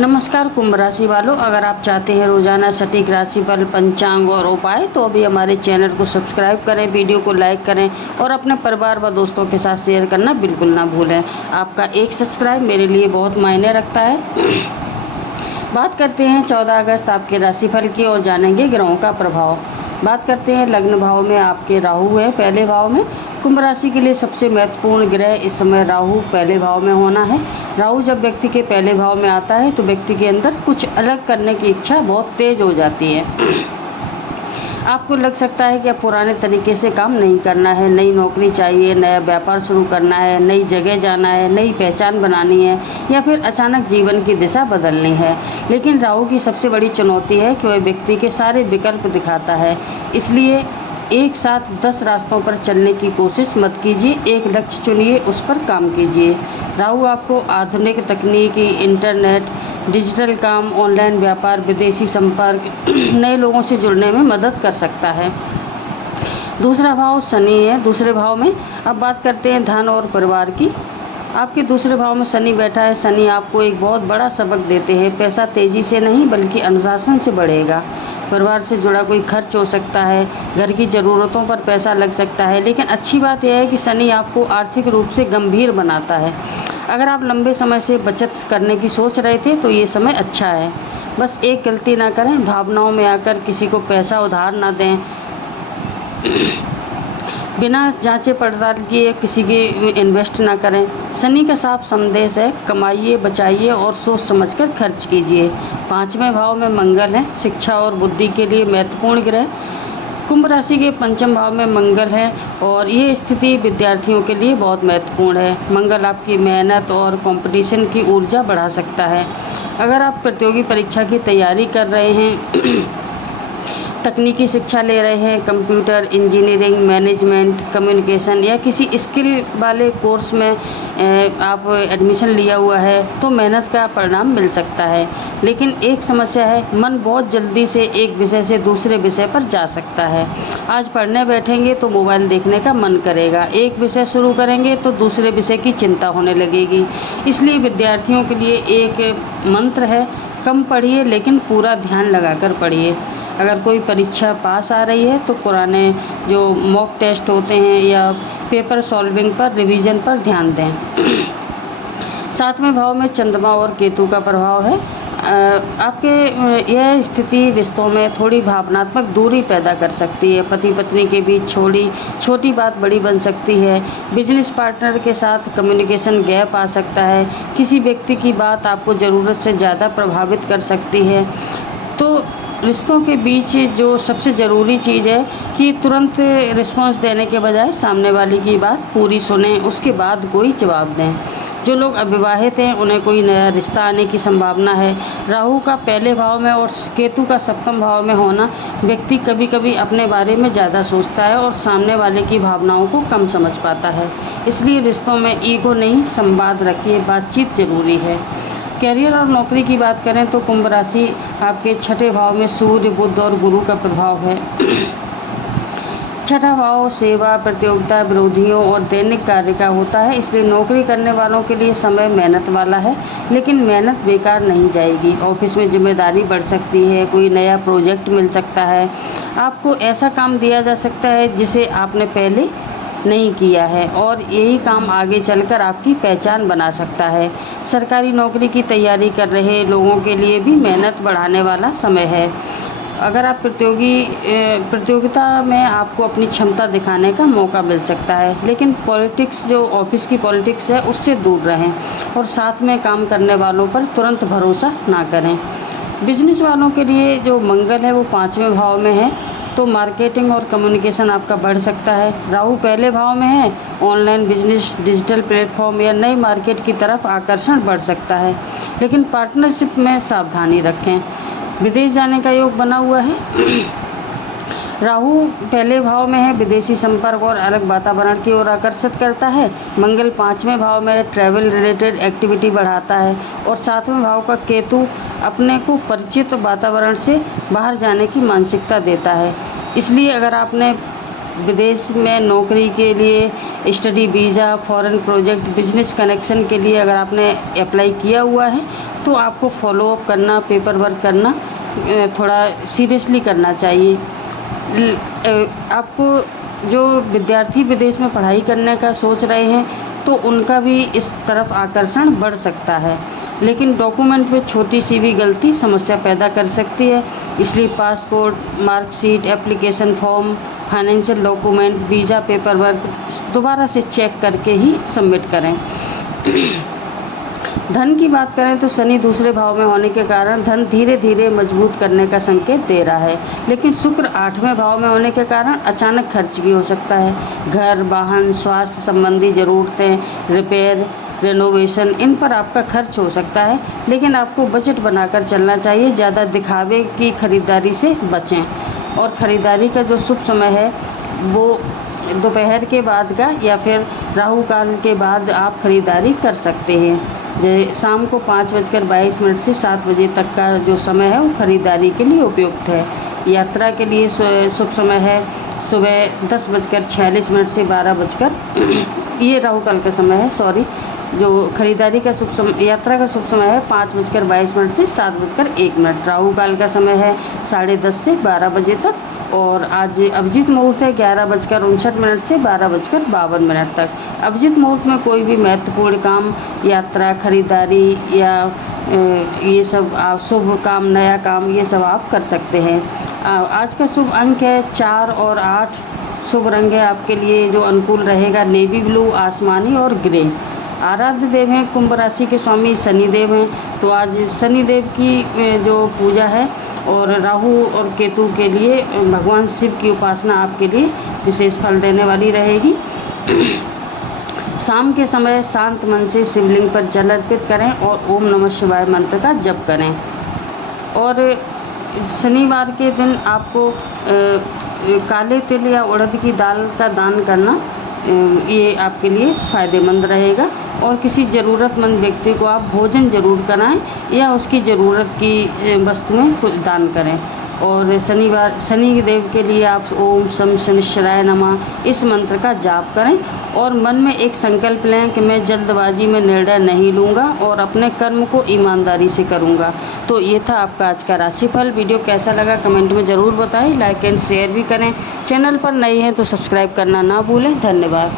नमस्कार कुंभ राशि वालों, अगर आप चाहते हैं रोजाना सटीक राशिफल, पंचांग और उपाय तो अभी हमारे चैनल को सब्सक्राइब करें, वीडियो को लाइक करें और अपने परिवार व दोस्तों के साथ शेयर करना बिल्कुल ना भूलें। आपका एक सब्सक्राइब मेरे लिए बहुत मायने रखता है। बात करते हैं 14 अगस्त आपके राशिफल की और जानेंगे ग्रहों का प्रभाव। बात करते हैं लग्न भाव में आपके राहु है पहले भाव में। कुंभ राशि के लिए सबसे महत्वपूर्ण ग्रह इस समय राहु पहले भाव में होना है। राहु जब व्यक्ति के पहले भाव में आता है तो व्यक्ति के अंदर कुछ अलग करने की इच्छा बहुत तेज हो जाती है। आपको लग सकता है कि अब पुराने तरीके से काम नहीं करना है, नई नौकरी चाहिए, नया व्यापार शुरू करना है, नई जगह जाना है, नई पहचान बनानी है या फिर अचानक जीवन की दिशा बदलनी है। लेकिन राहु की सबसे बड़ी चुनौती है कि वह व्यक्ति के सारे विकल्प दिखाता है, इसलिए एक साथ 10 रास्तों पर चलने की कोशिश मत कीजिए। एक लक्ष्य चुनिए, उस पर काम कीजिए। राहु आपको आधुनिक तकनीकी, इंटरनेट, डिजिटल काम, ऑनलाइन व्यापार, विदेशी संपर्क, नए लोगों से जुड़ने में मदद कर सकता है। दूसरा भाव शनि है दूसरे भाव में। अब बात करते हैं धन और परिवार की। आपके दूसरे भाव में शनि बैठा है। शनि आपको एक बहुत बड़ा सबक देते हैं। पैसा तेजी से नहीं बल्कि अनुशासन से बढ़ेगा। परिवार से जुड़ा कोई खर्च हो सकता है, घर की ज़रूरतों पर पैसा लग सकता है। लेकिन अच्छी बात यह है कि शनि आपको आर्थिक रूप से गंभीर बनाता है। अगर आप लंबे समय से बचत करने की सोच रहे थे तो ये समय अच्छा है। बस एक गलती ना करें, भावनाओं में आकर किसी को पैसा उधार ना दें। बिना जांचे पड़ताल किए किसी की इन्वेस्ट ना करें। शनि का साफ संदेश है, कमाइए, बचाइए और सोच समझकर खर्च कीजिए। 5वें भाव में मंगल है, शिक्षा और बुद्धि के लिए महत्वपूर्ण ग्रह। कुंभ राशि के 5वें भाव में मंगल है और ये स्थिति विद्यार्थियों के लिए बहुत महत्वपूर्ण है। मंगल आपकी मेहनत और कंपटीशन की ऊर्जा बढ़ा सकता है। अगर आप प्रतियोगी परीक्षा की तैयारी कर रहे हैं, तकनीकी शिक्षा ले रहे हैं, कंप्यूटर, इंजीनियरिंग, मैनेजमेंट, कम्युनिकेशन या किसी स्किल वाले कोर्स में आप एडमिशन लिया हुआ है तो मेहनत का परिणाम मिल सकता है। लेकिन एक समस्या है, मन बहुत जल्दी से एक विषय से दूसरे विषय पर जा सकता है। आज पढ़ने बैठेंगे तो मोबाइल देखने का मन करेगा, एक विषय शुरू करेंगे तो दूसरे विषय की चिंता होने लगेगी। इसलिए विद्यार्थियों के लिए एक मंत्र है, कम पढ़िए लेकिन पूरा ध्यान लगाकर पढ़िए। अगर कोई परीक्षा पास आ रही है तो पुराने जो मॉक टेस्ट होते हैं या पेपर सॉल्विंग पर, रिवीजन पर ध्यान दें। 7वें भाव में चंद्रमा और केतु का प्रभाव है। आपके यह स्थिति रिश्तों में थोड़ी भावनात्मक दूरी पैदा कर सकती है। पति पत्नी के बीच छोटी बात बड़ी बन सकती है। बिजनेस पार्टनर के साथ कम्युनिकेशन गैप आ सकता है। किसी व्यक्ति की बात आपको ज़रूरत से ज़्यादा प्रभावित कर सकती है। तो रिश्तों के बीच जो सबसे ज़रूरी चीज़ है कि तुरंत रिस्पांस देने के बजाय सामने वाले की बात पूरी सुनें, उसके बाद कोई जवाब दें। जो लोग अविवाहित हैं उन्हें कोई नया रिश्ता आने की संभावना है। राहु का पहले भाव में और केतु का 7वें भाव में होना, व्यक्ति कभी कभी अपने बारे में ज़्यादा सोचता है और सामने वाले की भावनाओं को कम समझ पाता है। इसलिए रिश्तों में ईगो नहीं, संवाद रखिए, बातचीत ज़रूरी है। कैरियर और नौकरी की बात करें तो कुंभ राशि आपके 6ठे भाव में सूर्य, बुध और गुरु का प्रभाव है। 6ठा भाव सेवा, प्रतियोगिता, विरोधियों और दैनिक कार्य का होता है। इसलिए नौकरी करने वालों के लिए समय मेहनत वाला है, लेकिन मेहनत बेकार नहीं जाएगी। ऑफिस में जिम्मेदारी बढ़ सकती है, कोई नया प्रोजेक्ट मिल सकता है, आपको ऐसा काम दिया जा सकता है जिसे आपने पहले नहीं किया है और यही काम आगे चलकर आपकी पहचान बना सकता है। सरकारी नौकरी की तैयारी कर रहे लोगों के लिए भी मेहनत बढ़ाने वाला समय है। अगर आप प्रतियोगिता में आपको अपनी क्षमता दिखाने का मौका मिल सकता है, लेकिन पॉलिटिक्स, जो ऑफिस की पॉलिटिक्स है, उससे दूर रहें और साथ में काम करने वालों पर तुरंत भरोसा ना करें। बिजनेस वालों के लिए जो मंगल है वो 5वें भाव में है, तो मार्केटिंग और कम्युनिकेशन आपका बढ़ सकता है। राहु पहले भाव में है, ऑनलाइन बिजनेस, डिजिटल प्लेटफॉर्म या नई मार्केट की तरफ आकर्षण बढ़ सकता है। लेकिन पार्टनरशिप में सावधानी रखें। विदेश जाने का योग बना हुआ है। राहु पहले भाव में है, विदेशी संपर्क और अलग वातावरण की ओर आकर्षित करता है। मंगल 5वें भाव में ट्रैवल रिलेटेड एक्टिविटी बढ़ाता है और 7वें भाव का केतु अपने को परिचित वातावरण से बाहर जाने की मानसिकता देता है। इसलिए अगर आपने विदेश में नौकरी के लिए, study visa, foreign project, business connection के लिए अगर आपने अप्लाई किया हुआ है तो आपको फॉलो अप करना, पेपर वर्क करना थोड़ा सीरियसली करना चाहिए। आपको जो विद्यार्थी विदेश में पढ़ाई करने का सोच रहे हैं तो उनका भी इस तरफ आकर्षण बढ़ सकता है, लेकिन डॉक्यूमेंट में छोटी सी भी गलती समस्या पैदा कर सकती है। इसलिए passport, marksheet, application form, financial document, visa paper work दोबारा से चेक करके ही सबमिट करें। धन की बात करें तो शनि दूसरे भाव में होने के कारण धन धीरे धीरे मजबूत करने का संकेत दे रहा है, लेकिन शुक्र 8वें भाव में होने के कारण अचानक खर्च भी हो सकता है। घर, वाहन, स्वास्थ्य संबंधी ज़रूरतें, रिपेयर, रेनोवेशन, इन पर आपका खर्च हो सकता है, लेकिन आपको बजट बनाकर चलना चाहिए। ज़्यादा दिखावे की खरीदारी से बचें। और ख़रीदारी का जो शुभ समय है वो दोपहर के बाद का या फिर राहु काल के बाद आप खरीदारी कर सकते हैं। शाम को 5:22 से 7 बजे तक का जो समय है वो खरीदारी के लिए उपयुक्त है। यात्रा के लिए शुभ समय है सुबह 10:46 से 12 ये राहु काल का समय है, सॉरी। जो खरीदारी का शुभ समय, यात्रा का शुभ समय है 5:22 से 7:01। राहु काल का समय है 10:30 से 12 बजे तक। और आज अभिजीत मुहूर्त है 11:59 से 12:52 तक। अभिजीत मुहूर्त में कोई भी महत्वपूर्ण काम, यात्रा, खरीदारी या ये सब शुभ काम, नया काम, ये सब आप कर सकते हैं। आज का शुभ अंक है 4 और 8। शुभ रंग है आपके लिए जो अनुकूल रहेगा नेवी ब्लू, आसमानी और ग्रे। आराध्य देव हैं कुंभ राशि के स्वामी शनिदेव हैं, तो आज शनिदेव की जो पूजा है और राहु और केतु के लिए भगवान शिव की उपासना आपके लिए विशेष फल देने वाली रहेगी। शाम के समय शांत मन से शिवलिंग पर जल अर्पित करें और ओम नमः शिवाय मंत्र का जप करें। और शनिवार के दिन आपको काले तिल या उड़द की दाल का दान करना ये आपके लिए फ़ायदेमंद रहेगा। और किसी ज़रूरतमंद व्यक्ति को आप भोजन ज़रूर कराएं या उसकी ज़रूरत की वस्तुएं कुछ दान करें। और शनि देव के लिए आप ओम शम शनिश्चराय नमः इस मंत्र का जाप करें और मन में एक संकल्प लें कि मैं जल्दबाजी में निर्णय नहीं लूँगा और अपने कर्म को ईमानदारी से करूँगा। तो ये था आपका आज का राशिफल। वीडियो कैसा लगा कमेंट में ज़रूर बताएं, लाइक एंड शेयर भी करें। चैनल पर नए हैं तो सब्सक्राइब करना ना भूलें। धन्यवाद।